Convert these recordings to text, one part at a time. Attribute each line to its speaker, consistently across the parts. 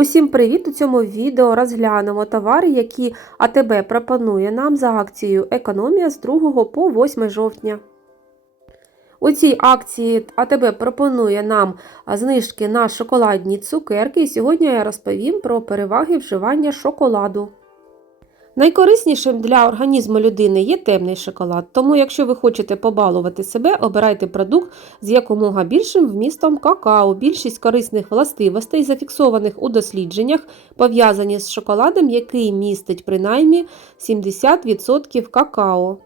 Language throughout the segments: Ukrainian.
Speaker 1: Усім привіт! У цьому відео розглянемо товари, які АТБ пропонує нам за акцією Економія з 2 по 8 жовтня. У цій акції АТБ пропонує нам знижки на шоколадні цукерки, і сьогодні я розповім про переваги вживання шоколаду. Найкориснішим для організму людини є темний шоколад, тому якщо ви хочете побалувати себе, обирайте продукт з якомога більшим вмістом какао. Більшість корисних властивостей, зафіксованих у дослідженнях, пов'язані з шоколадом, який містить принаймні 70% какао.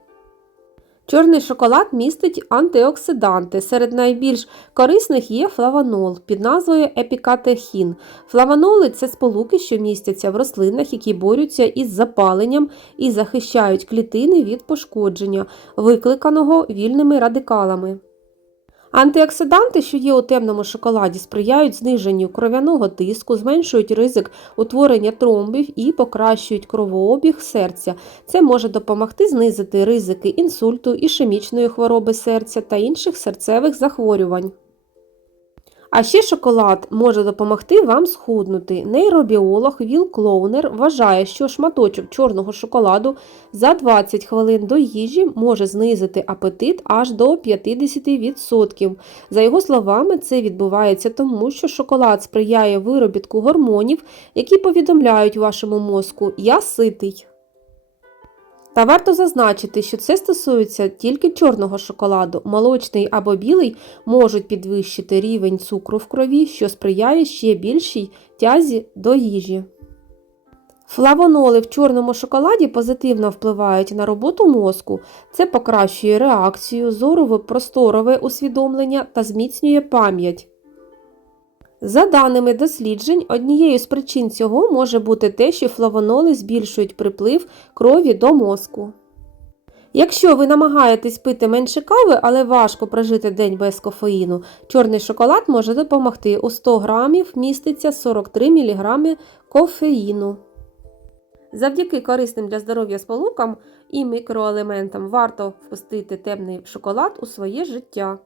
Speaker 1: Чорний шоколад містить антиоксиданти. Серед найбільш корисних є флаванол під назвою епікатехін. Флаваноли це сполуки, що містяться в рослинах, які борються із запаленням і захищають клітини від пошкодження, викликаного вільними радикалами. Антиоксиданти, що є у темному шоколаді, сприяють зниженню кров'яного тиску, зменшують ризик утворення тромбів і покращують кровообіг серця. Це може допомогти знизити ризики інсульту, ішемічної хвороби серця та інших серцевих захворювань. А ще шоколад може допомогти вам схуднути. Нейробіолог Віл Клоунер вважає, що шматочок чорного шоколаду за 20 хвилин до їжі може знизити апетит аж до 50%. За його словами, це відбувається тому, що шоколад сприяє виробітку гормонів, які повідомляють вашому мозку Я ситий. Та варто зазначити, що це стосується тільки чорного шоколаду. Молочний або білий можуть підвищити рівень цукру в крові, що сприяє ще більшій тязі до їжі. Флавоноли в чорному шоколаді позитивно впливають на роботу мозку. Це покращує реакцію, зорове просторове усвідомлення та зміцнює пам'ять. За даними досліджень, однією з причин цього може бути те, що флавоноли збільшують приплив крові до мозку. Якщо ви намагаєтесь пити менше кави, але важко прожити день без кофеїну, чорний шоколад може допомогти. У 100 грамів міститься 43 мг кофеїну. Завдяки корисним для здоров'я сполукам і мікроелементам варто впустити темний шоколад у своє життя.